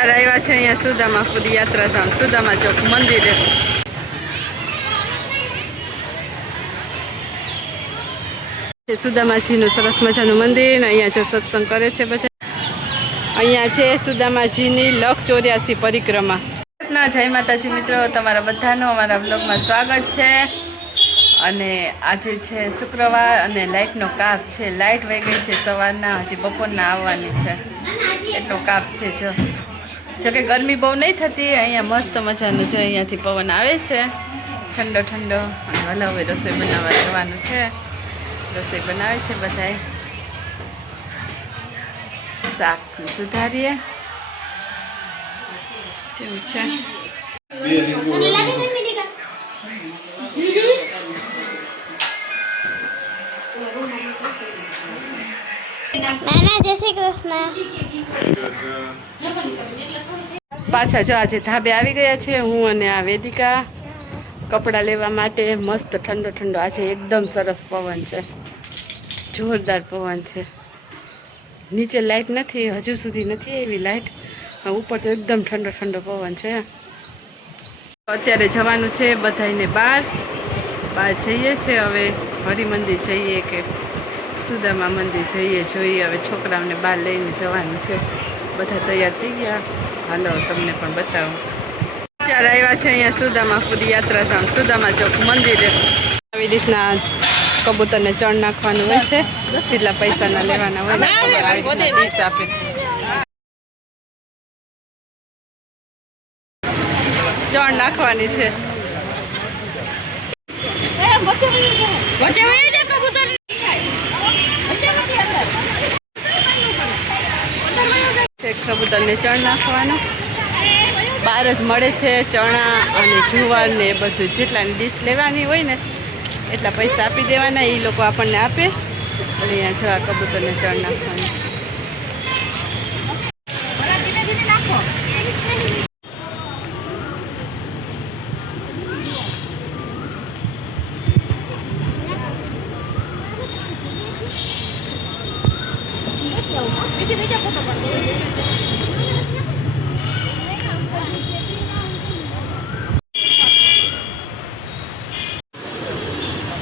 અત્યારે આવ્યા છે અહીંયા સુદામાપુરી યાત્રાધામ સુદામા ચોક મંદિરે. સુદામાજીનું સરસ મજાનું મંદિર. અહીંયા જો સત્સંગ કરે છે બધા. અહીંયા છે સુદામાજીની 184 પરિક્રમા. જય માતાજી મિત્રો, તમારા બધાનું અમારા બ્લોગમાં સ્વાગત છે. અને આજે છે શુક્રવાર અને લાઇટનો કાપ છે. લાઇટ વહી ગઈ છે સવારના, હજી બપોરના આવવાની છે એટલો કાપ છે. જોકે ગરમી બહુ નહીં થતી. અહીંયા મસ્ત મજાનું જો અહીંયાથી પવન આવે છે ઠંડો ઠંડો. અને ભલે હવે રસોઈ બનાવવા જવાનું છે. રસોઈ બનાવે છે બધાય. શાક સુધારીએ એવું છે. જય શ્રી કૃષ્ણ. પાછા જો આજે ધાબે આવી ગયા છે હું અને આ વેદિકા કપડાં લેવા માટે. મસ્ત ઠંડો ઠંડો આજે એકદમ સરસ પવન છે, જોરદાર પવન છે. નીચે લાઇટ નથી, હજુ સુધી નથી એવી લાઇટ. ઉપર તો એકદમ ઠંડો ઠંડો પવન છે. અત્યારે જવાનું છે બધાને બહાર જઈએ છે. હવે હરિમંદિર જઈએ કે સુદામા મંદિર જઈએ જોઈએ. હવે છોકરાઓને બહાર લઈને જવાનું છે. બધા તૈયાર થઈ ગયા. હાલો તમને પણ બતાવું. અત્યારે આવ્યા છે અહીંયા સુદામાપુરી યાત્રાધામ સુદામા ચોક મંદિરે. આવી રીતના કબૂતરને ચણ નાખવાનું હોય છે. જેટલા પૈસાના લેવાના હોય ડીશ આપે. ચણ નાખવાની છે. કબૂતરને ચણ નાખવાનું. બહાર જ મળે છે ચણા અને જુવાર ને એ બધું. જેટલાની ડીશ લેવાની હોય ને એટલા પૈસા આપી દેવાના. એ લોકો આપણને આપે. એટલે અહીંયા જો આ કબૂતરને ચણ નાખવાનું.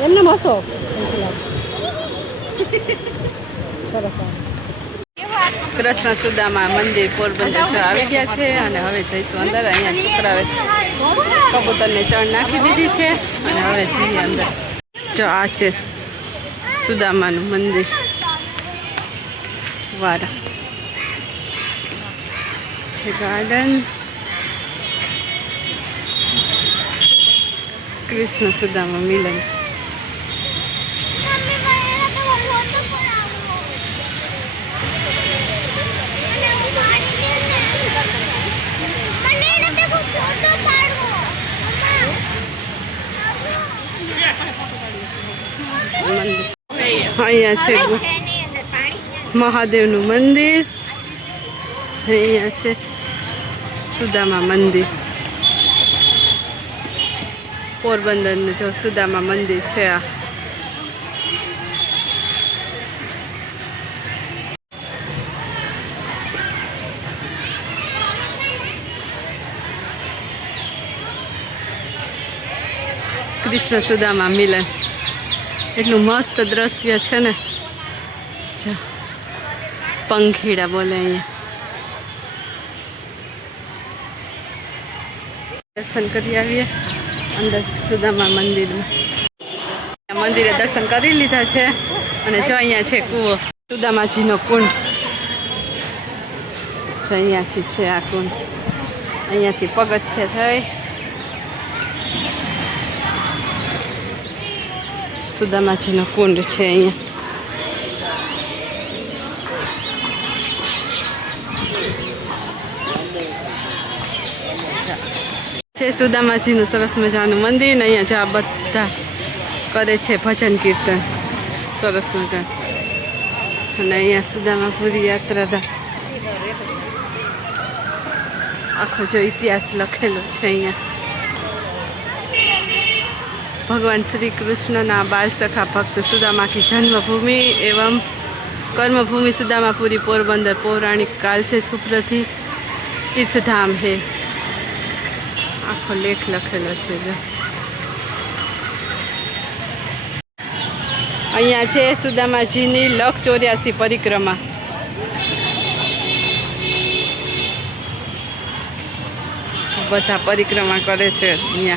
એમને મસો કૃષ્ણ સુદામા મંદિર પોરબંદર આવી ગયા છે. અને હવે જઈશું અંદર. અહીંયા છોકરાએ કબૂતરને ચણ નાખી દીધી છે અને હવે જઈએ અંદર. જો આ છે સુદામાનું મંદિર વારા છે. ગાર્ડન કૃષ્ણ સુદામા મિલન. અહીંયા છે મહાદેવનું મંદિર. અહીંયા છે સુદામા મંદિર. પોરબંદરનું જો સુદામા મંદિર છે આ. કૃષ્ણ સુદામા મિલન. એટલું મસ્ત દ્રશ્ય છે ને. પંખીડા બોલે અહીંયા. દર્શન કરી આવીએ અંદર સુદામા મંદિરમાં. મંદિરે દર્શન કરી લીધા છે. અને જો અહીંયા છે કૂવો, સુદામાજીનો કુંડ. જો અહીંયાથી છે આ કુંડ. અહીંયાથી પગથિયા થઈ સુદામાજીનો કુંડ છે અહીંયા. છે સુદામાજીનું સરસ મજાનું મંદિર. ને અહીંયા જા બધા કરે છે ભજન કીર્તન સરસ મજા. અને અહીંયા સુદામાપુરી યાત્રાધામ આખો જો ઇતિહાસ લખેલો છે અહીંયા. भगवान श्री कृष्ण ना बाल सखा भक्त सुदामा की जन्मभूमि एवं कर्मभूमि सुदामापुरी पोरबंदर पौराणिक काल से सुप्रसिद्ध तीर्थधाम है आखो लेख लखेलो छे जो अहींया छे सुदामाजीनी लख 84 परिक्रमा बधा परिक्रमा करे छे अहींया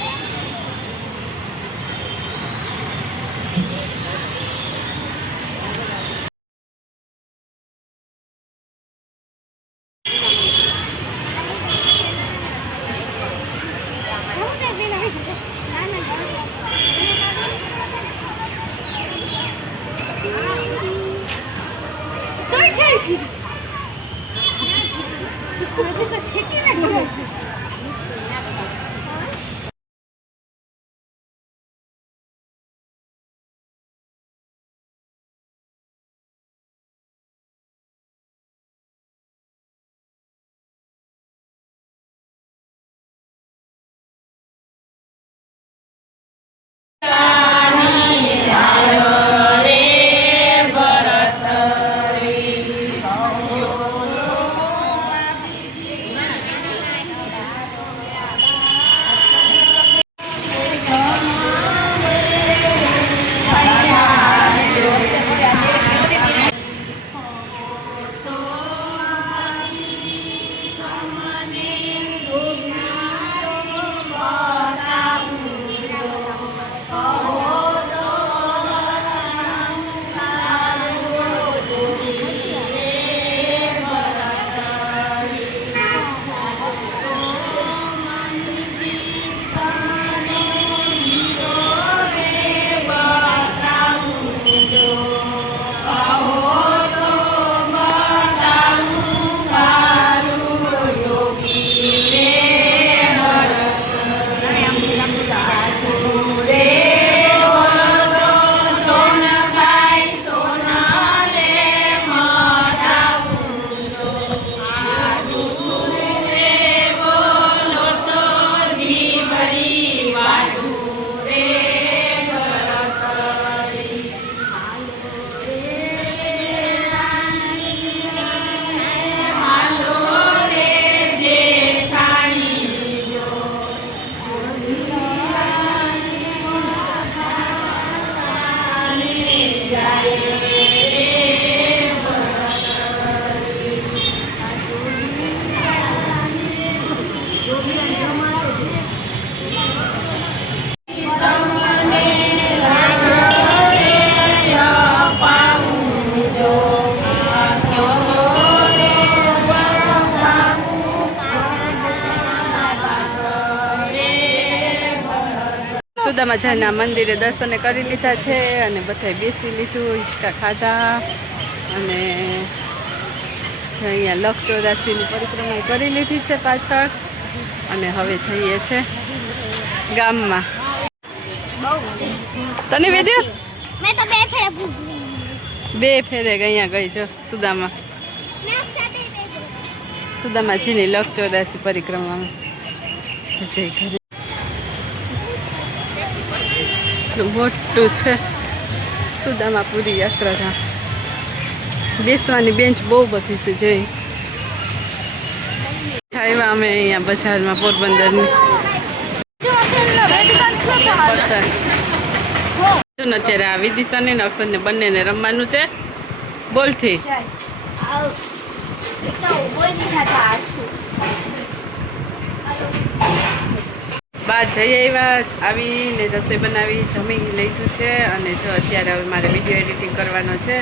સુદામાજીના મંદિરે દર્શન કરી લીધા છે અને બધાએ બેસી લીધું હિંચકા ખાધા અને અહીંયા લખ 84ની પરિક્રમા કરી લીધી છે પાછળ અને હવે જઈએ છે ગામમાં. તને વેદ્યો મેં તો બે ફેરે અહીંયા ગઈ જો સુદામાજીની લખ 84 પરિક્રમામાં જઈ ઘરે. મોટું છે સુદામાપુરી યાત્રાધામ. બેસવાની બેન્ચ બહુ બધી છે જોઈ. આવ્યા અમે અહીંયા બજારમાં પોરબંદરની અત્યારે આ વિદિશાને ને અક્ષરને બંનેને રમવાનું છે બોલથી. બહાર જઈ આવ્યા આવીને રસોઈ બનાવી જમી લીધું છે અને જો અત્યારે હવે મારે વિડીયો એડિટિંગ કરવાનો છે.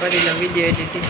કરી લો વિડીયો એડિટિંગ.